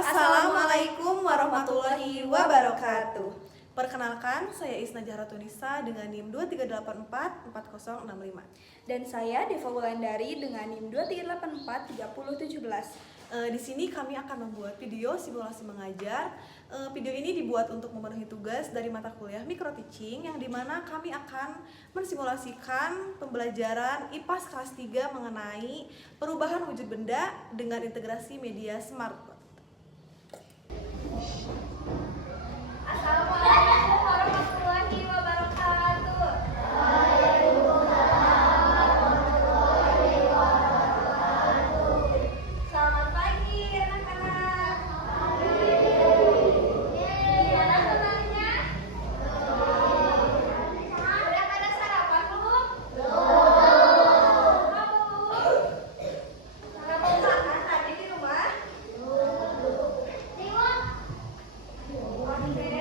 Assalamualaikum warahmatullahi wabarakatuh. Perkenalkan, saya Isna Jahratunisa dengan NIM 23844065. Dan saya Deva Wulandari dengan NIM 23843017. Di sini kami akan membuat video simulasi mengajar. Video ini dibuat untuk memenuhi tugas dari mata kuliah Micro Teaching, yang dimana kami akan mensimulasikan pembelajaran IPAS kelas 3 mengenai perubahan wujud benda dengan integrasi media smartphone. Assalamualaikum warahmatullahi wabarakatuh. Selamat pagi anak-anak. Gimana kabarnya? Udah pada sarapan belum? Kamu makan tadi di rumah? Oke.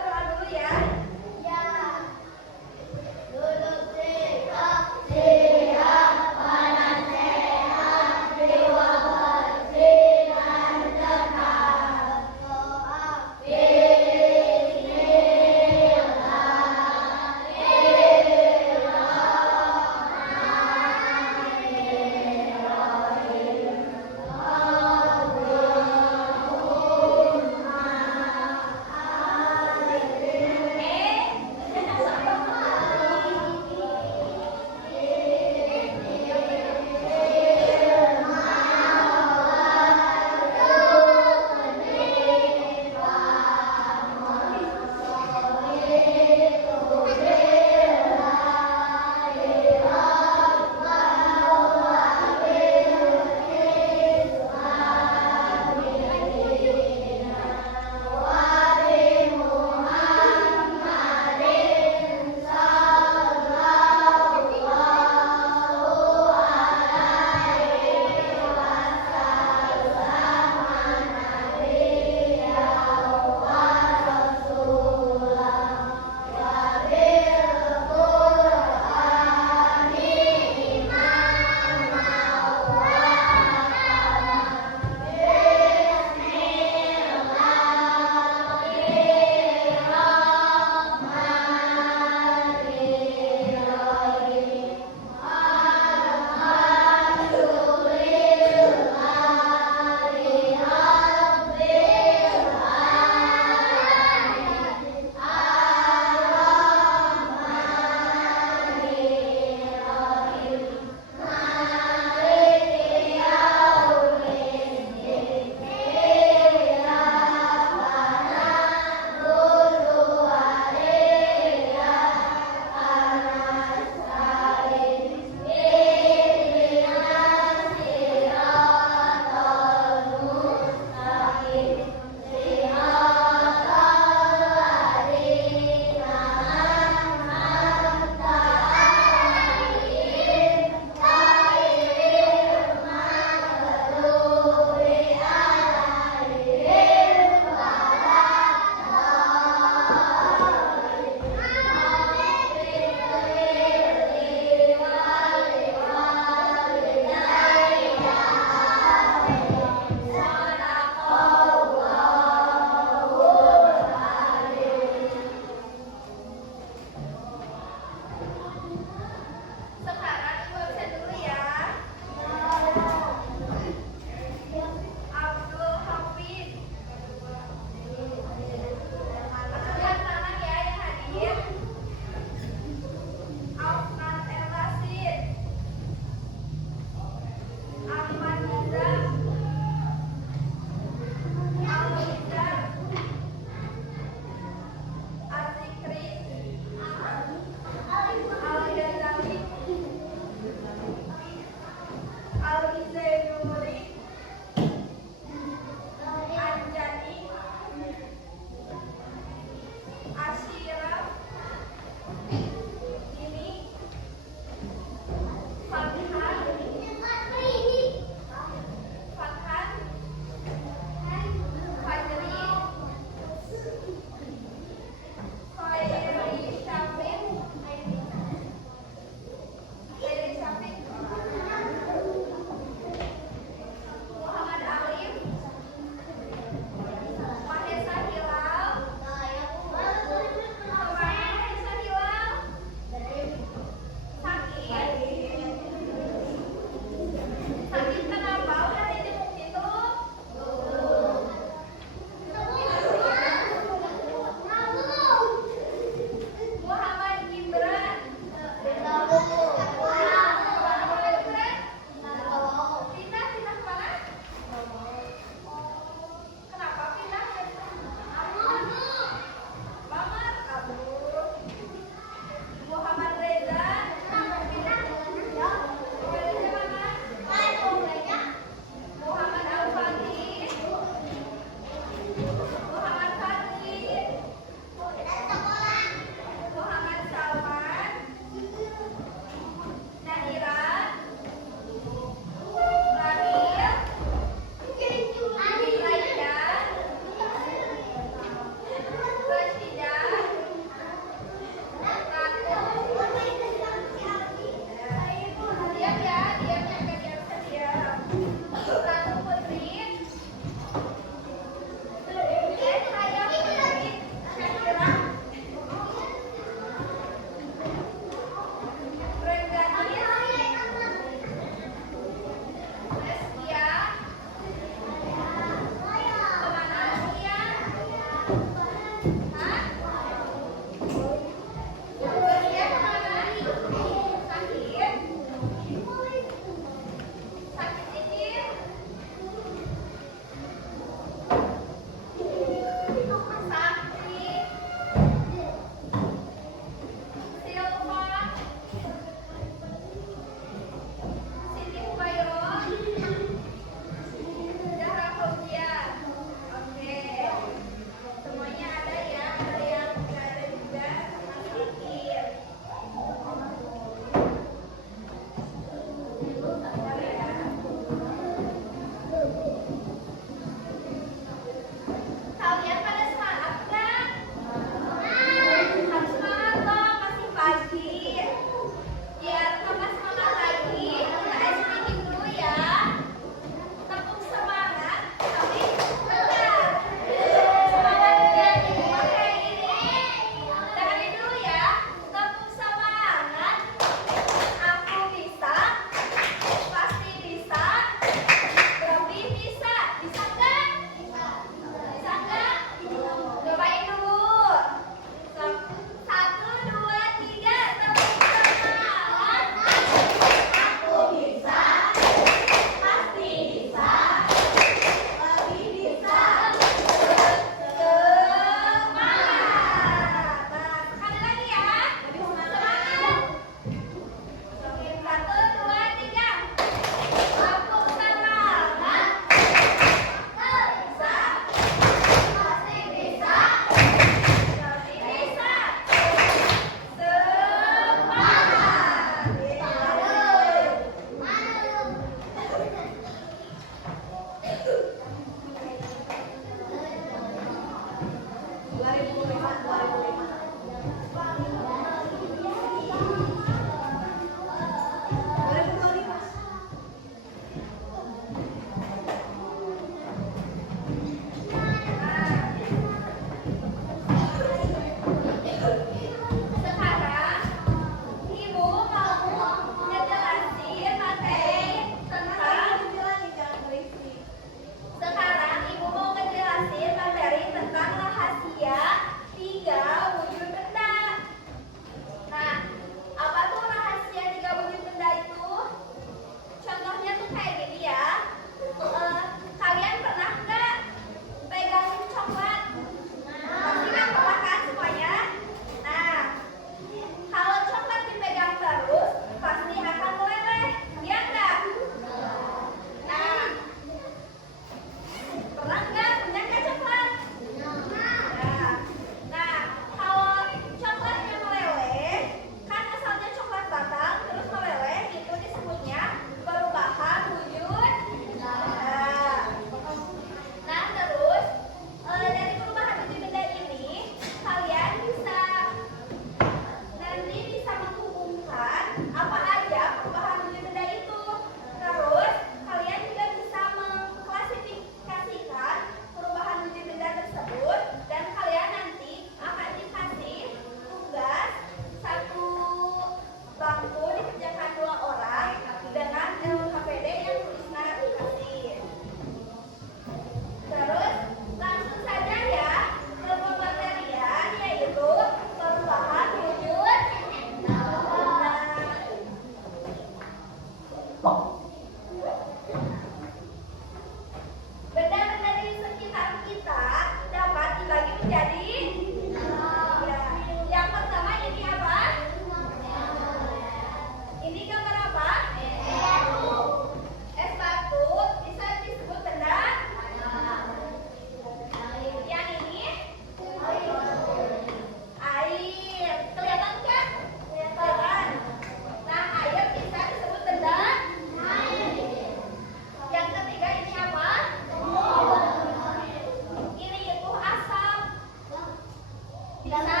Bisa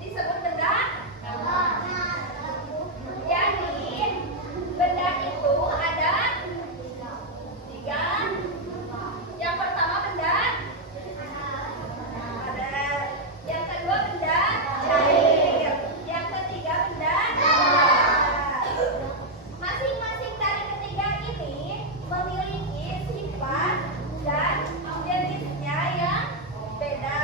disebut benda? Jadi, benda itu ada tiga. Yang pertama benda padat. Yang kedua benda cair. Yang ketiga benda datar. Masing-masing dari ketiga ini memiliki sifat dan jenisnya yang beda.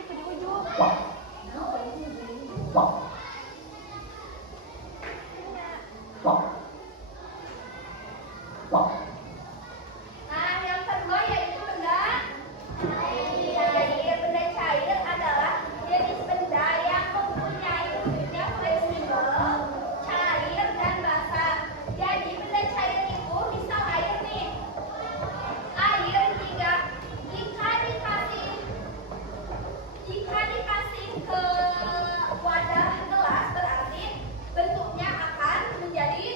Itu di ujung. Nah, yang kedua yaitu benda cair. Benda cair adalah jenis benda yang mempunyai wujudnya fleksibel, cair, dan basah. Jadi benda cair itu misal air nih. Air jika dikasih ke wadah gelas berarti bentuknya akan menjadi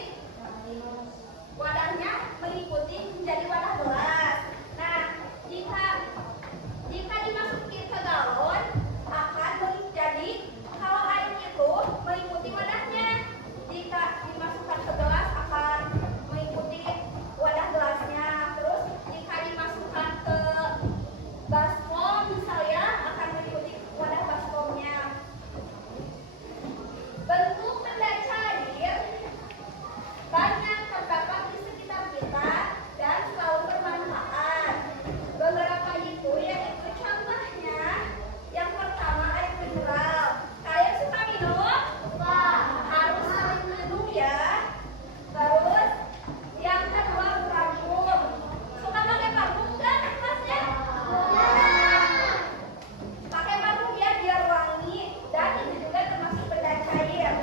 wadahnya mengikuti menjadi wadah gelas. Nah, jika dimasukin ke galon akan menjadi kalau air itu mengikuti wadahnya. Jika dimasukkan ke gelas akan mengikuti wadah gelasnya. Terus jika dimasukkan ke baskom misalnya akan mengikuti wadah baskomnya. Bentuk benda cair banyak terdapat di sekitar kita dan selalu bermanfaat. Beberapa itu yaitu contohnya yang pertama air mineral. Kalian suka minum? Harus sering minum ya. Terus yang kedua parfum. Suka pakai parfum kan kelasnya? Pakai parfum ya biar wangi dan itu juga termasuk benda cair.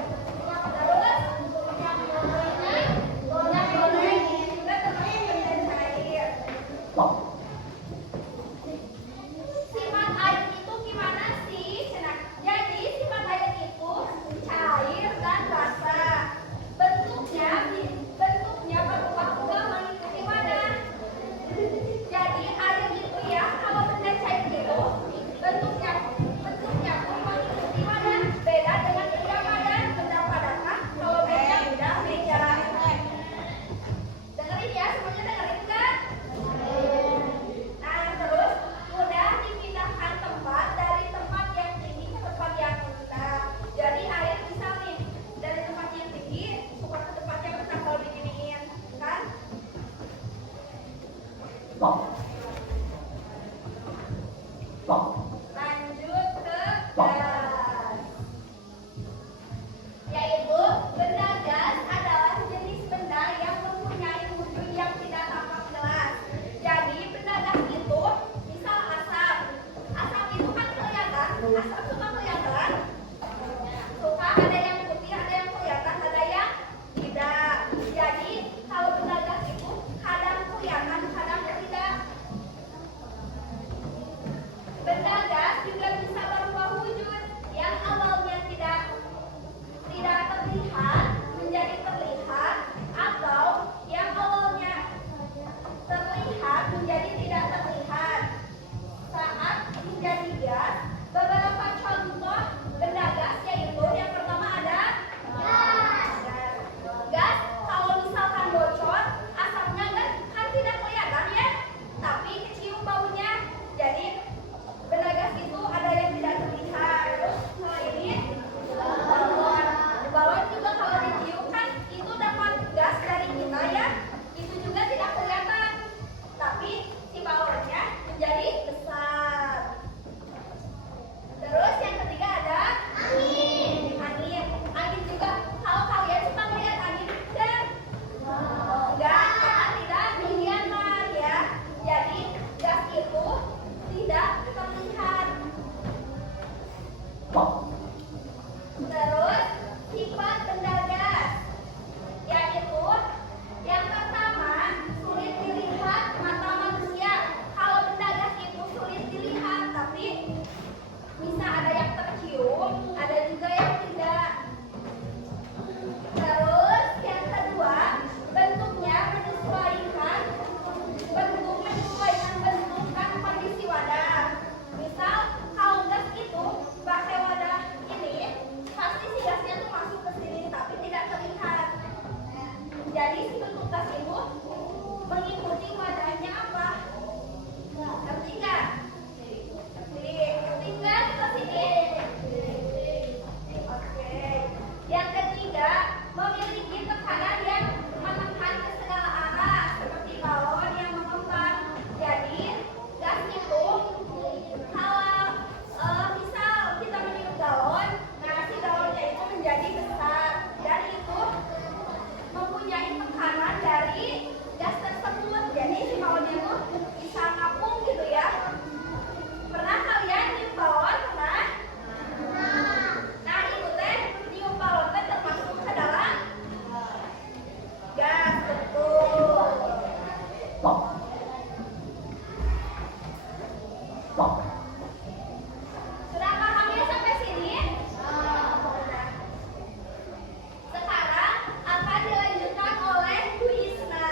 Terus minyak goreng juga termasuk benda cair. Sifat air itu gimana sih? Jadi sifat air itu cair dan basah. Bentuknya berubah-ubah mengikuti wadah. Jadi air itu ya kalau benda cair itu bentuknya pun mengikuti wadah. Beda dengan benda padat. Benda padat kan kalau beda beda. Dengerin ya, semuanya dengerin kan? Nah, terus mudah dipindahkan tempat dari tempat yang tinggi ke tempat yang rendah. Jadi air bisa nih dari tempat yang tinggi suka ke tempat yang rendah kalau diginiin, kan? Lanjut ke gas. Yaitu benda gas adalah jenis benda yang mempunyai wujud yang tidak tampak jelas. Jadi benda gas itu misal asap. Asap itu kan kelihatan. Asap suka kelihatan. Suka ada yang putih, ada yang kelihatan, ada yang tidak. Jadi kalau benda gas itu kadang kelihatan, kadang tidak. Benda gas juga bisa berubah wujud yang awalnya tidak terlihat menjadi terlihat atau yang awalnya terlihat menjadi tidak terlihat saat menjadi gas. Beberapa contoh benda gas yaitu yang pertama ada gas. Gas kalau misalkan bocor asapnya kan tidak kelihatan ya, tapi kecium baunya. Jadi benda gas itu ada yang tidak terlihat. Terus ini balon. Balon juga kalau ditiup kan itu dapat gas dari kita ya. Itu juga tidak kelihatan, tapi si balonnya menjadi besar. Terus yang ketiga ada angin. Angin juga kalau kalian suka melihat angin dan enggak, karena tidak kelihatan ya. Jadi gas itu tidak terlihat. Terus sifat benda gas yaitu yang pertama sulit dilihat mata manusia. Kalau benda gas itu sulit dilihat, tapi bisa ada yang tercium, ada juga yang tidak. Terus yang kedua bentuknya menyesuaikan bentuk dan kondisi wadah. Misal kalau gas itu pakai wadah ini, pasti si gasnya tuh masuk ke sini tapi tidak terlihat. Jadi si bentuk gas itu mengikuti wadahnya apa? Ngerti nggak? Ngerti nggak ke sini? Oke. Yang ketiga memiliki gas tersebut. Jadi si balonnya tuh bisa ngapung gitu ya. Pernah kalian niup balon? Pernah? Nah itu teh niup balon teh termasuk ke dalam gas, betul. Sudah paham ya sampai sini? Sekarang akan dilanjutkan oleh Bu Isna.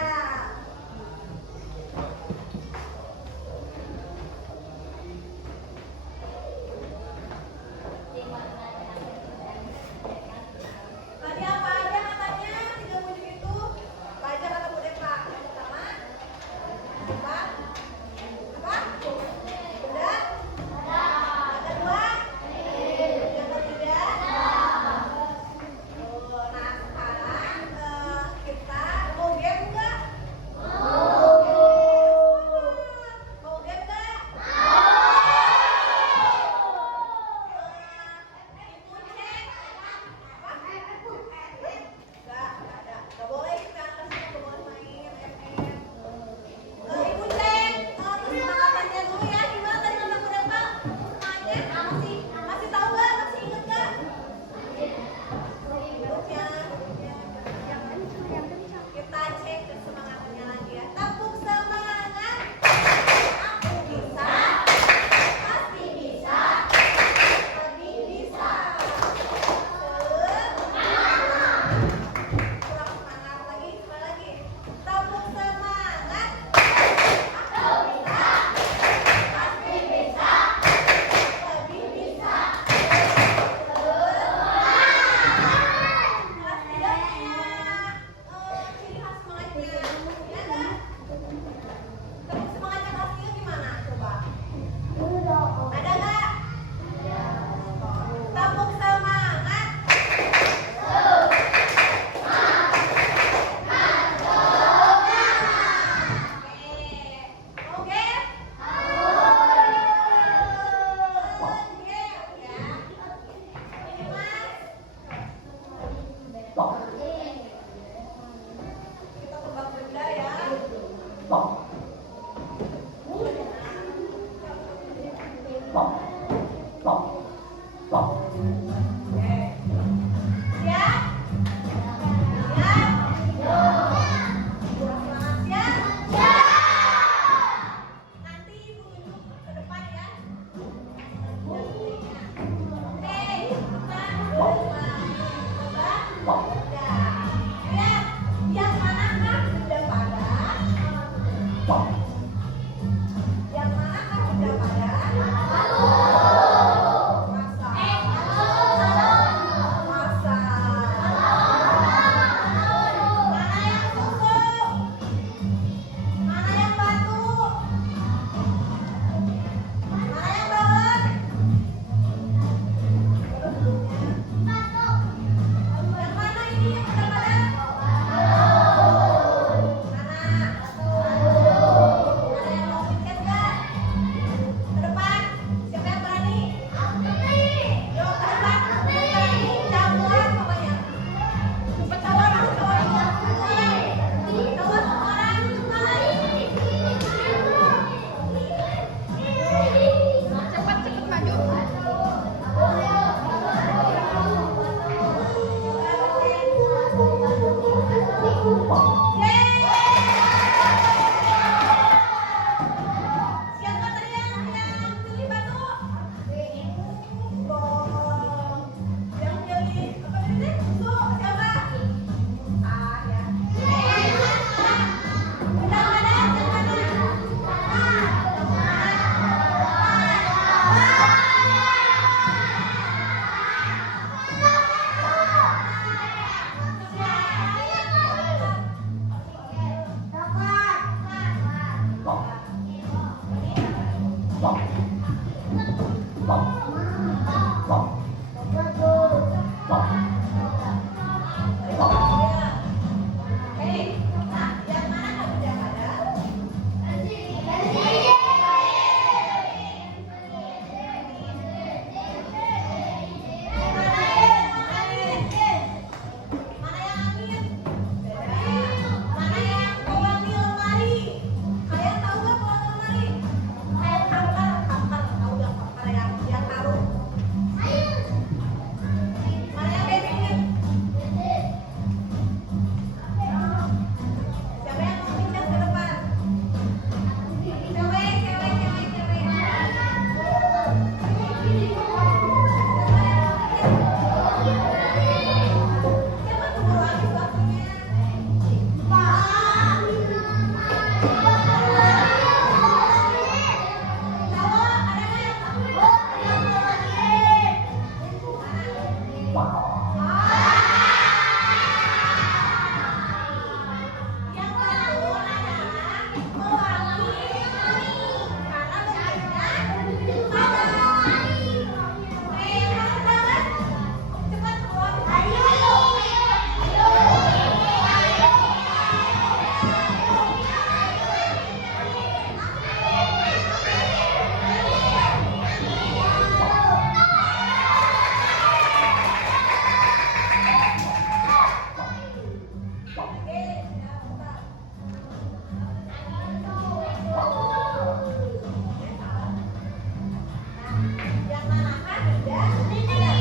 Yang manakah tidak?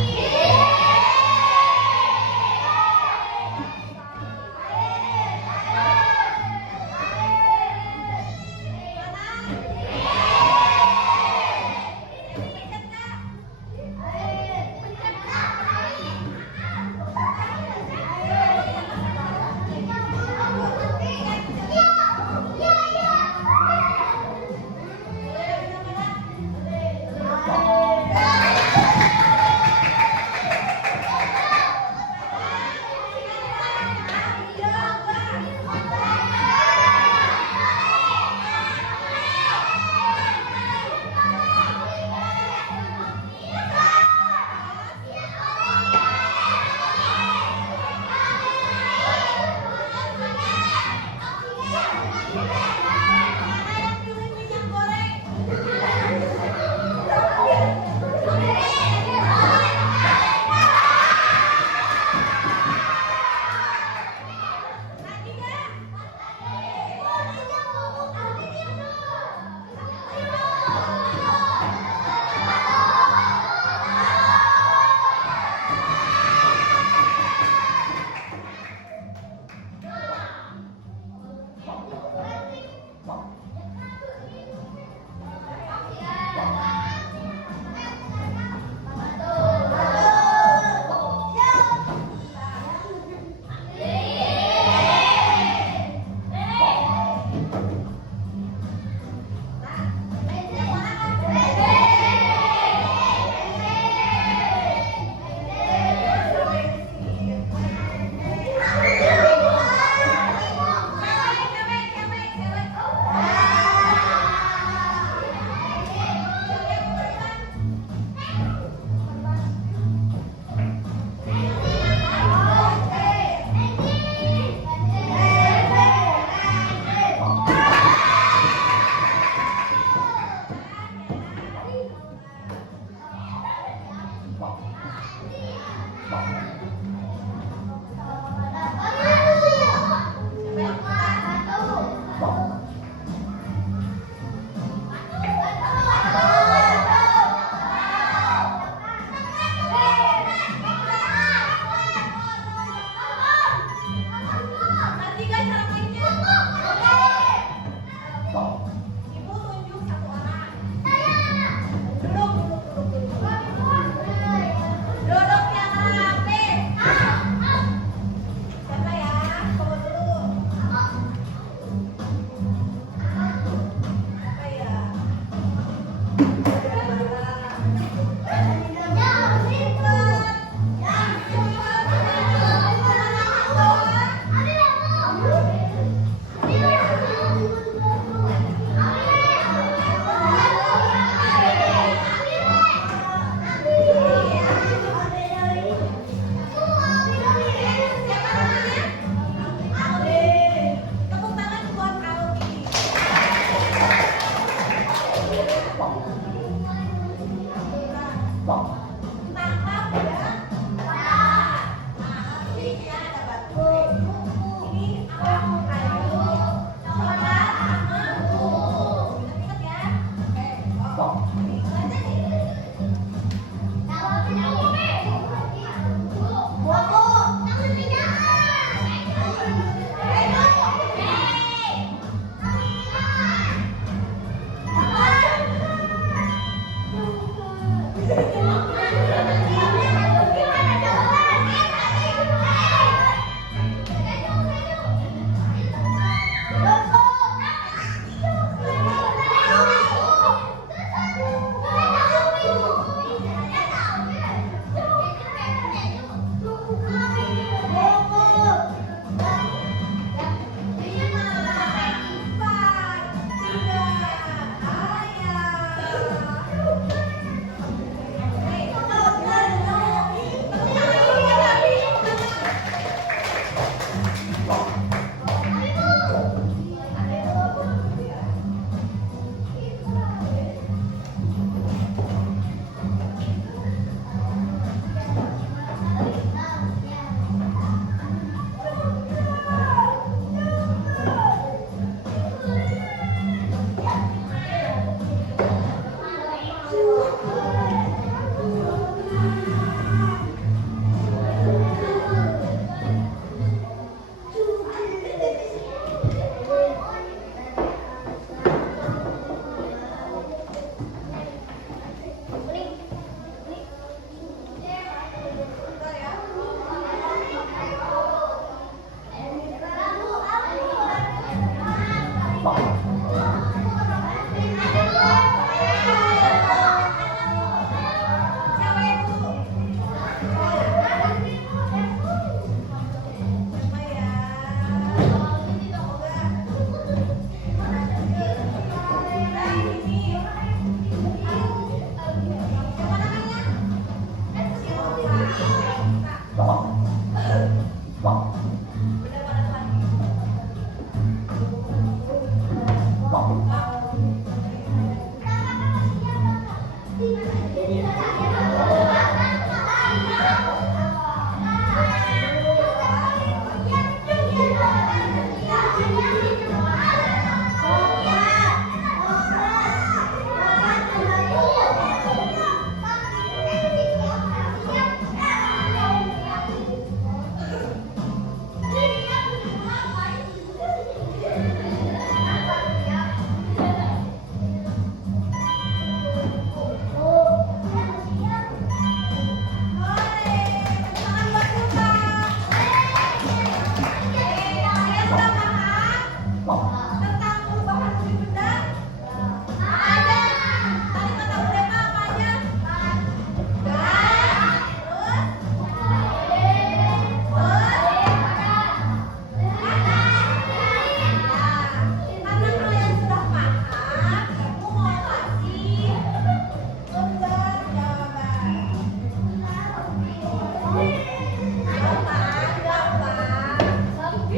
Ini.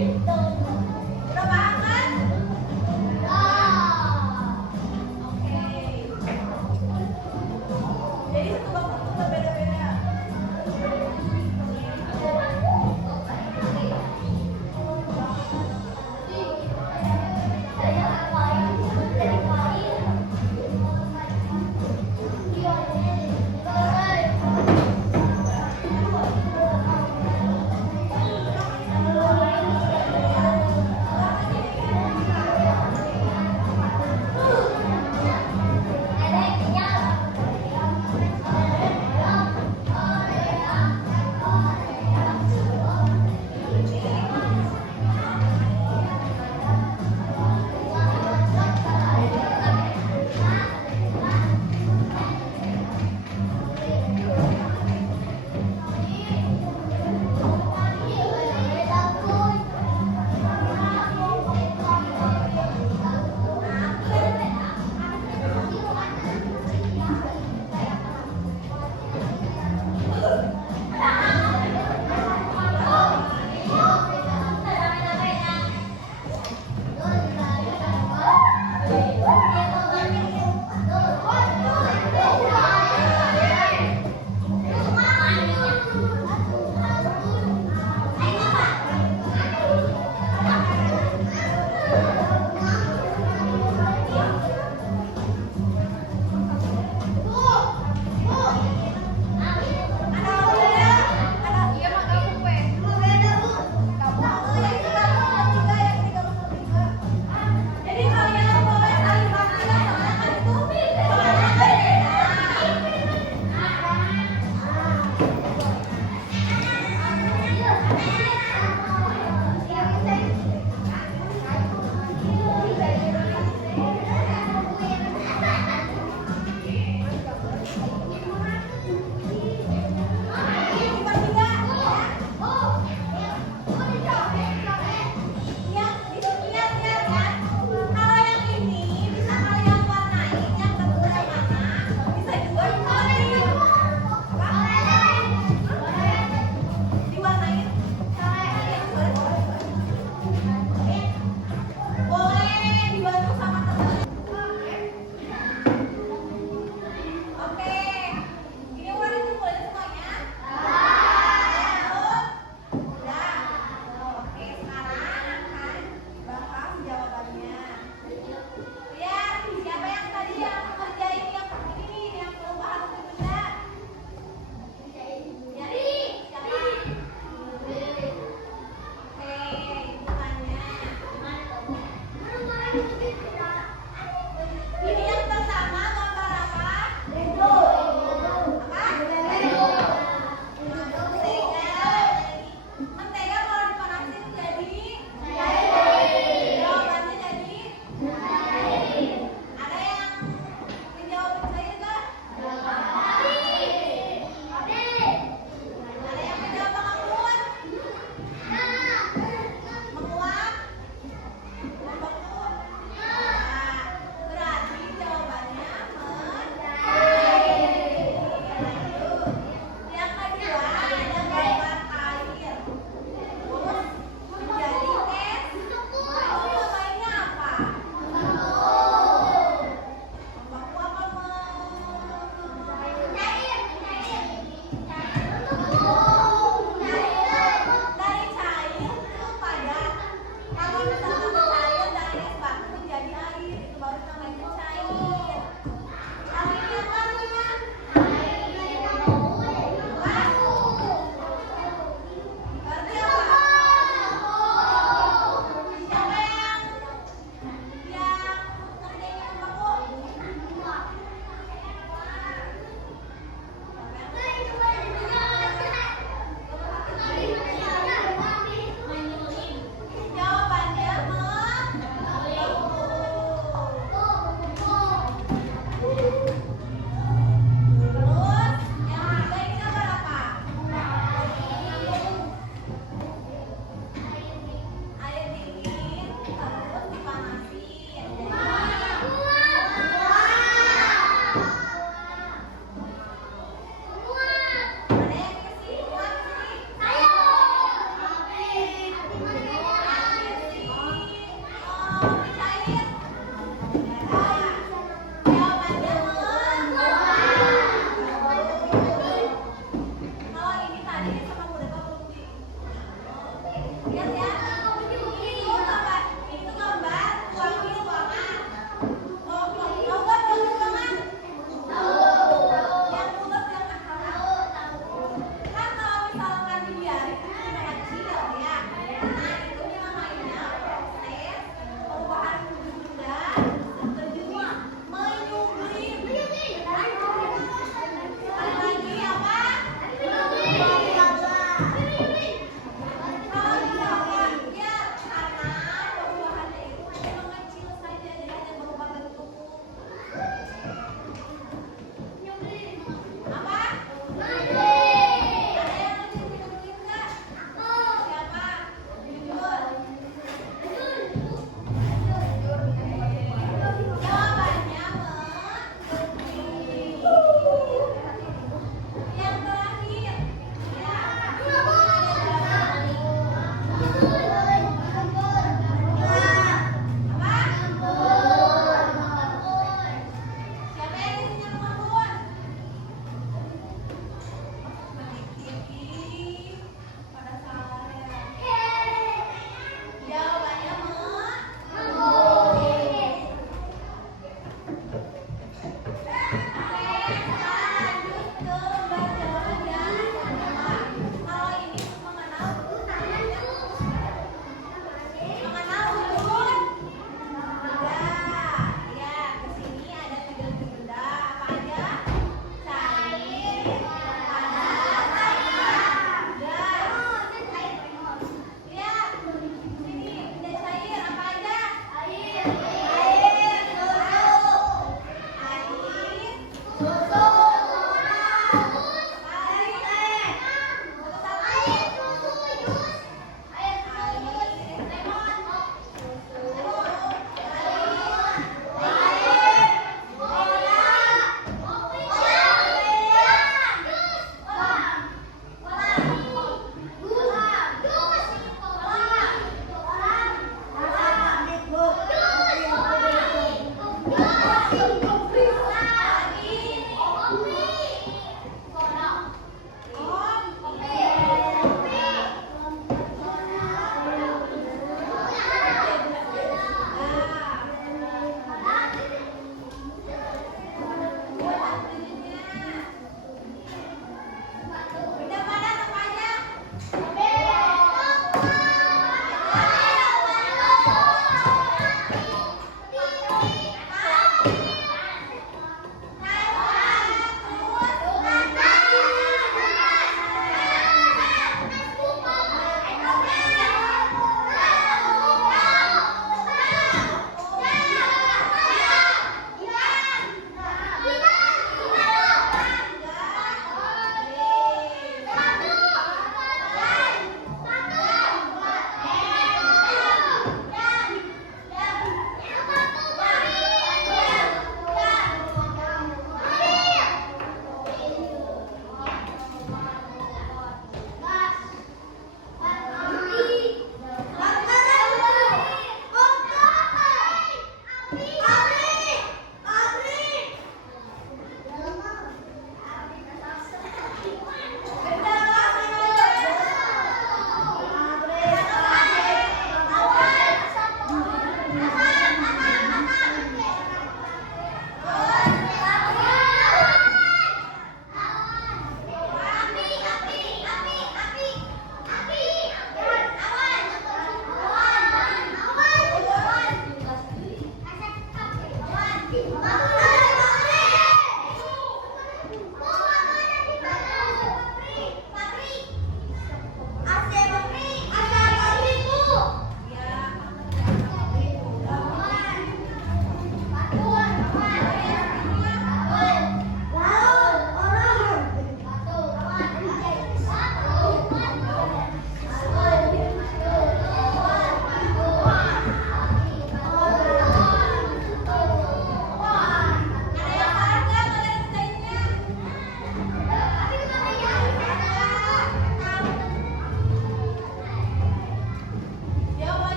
Udah paham kan? Oke. Jadi satu waktu itu berbeda-beda.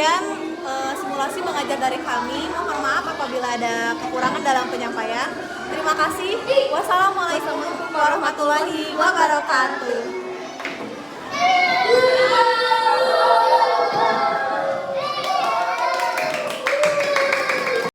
sekian simulasi mengajar dari kami. Mohon maaf apabila ada kekurangan dalam penyampaian. Terima kasih. Wassalamualaikum warahmatullahi wabarakatuh.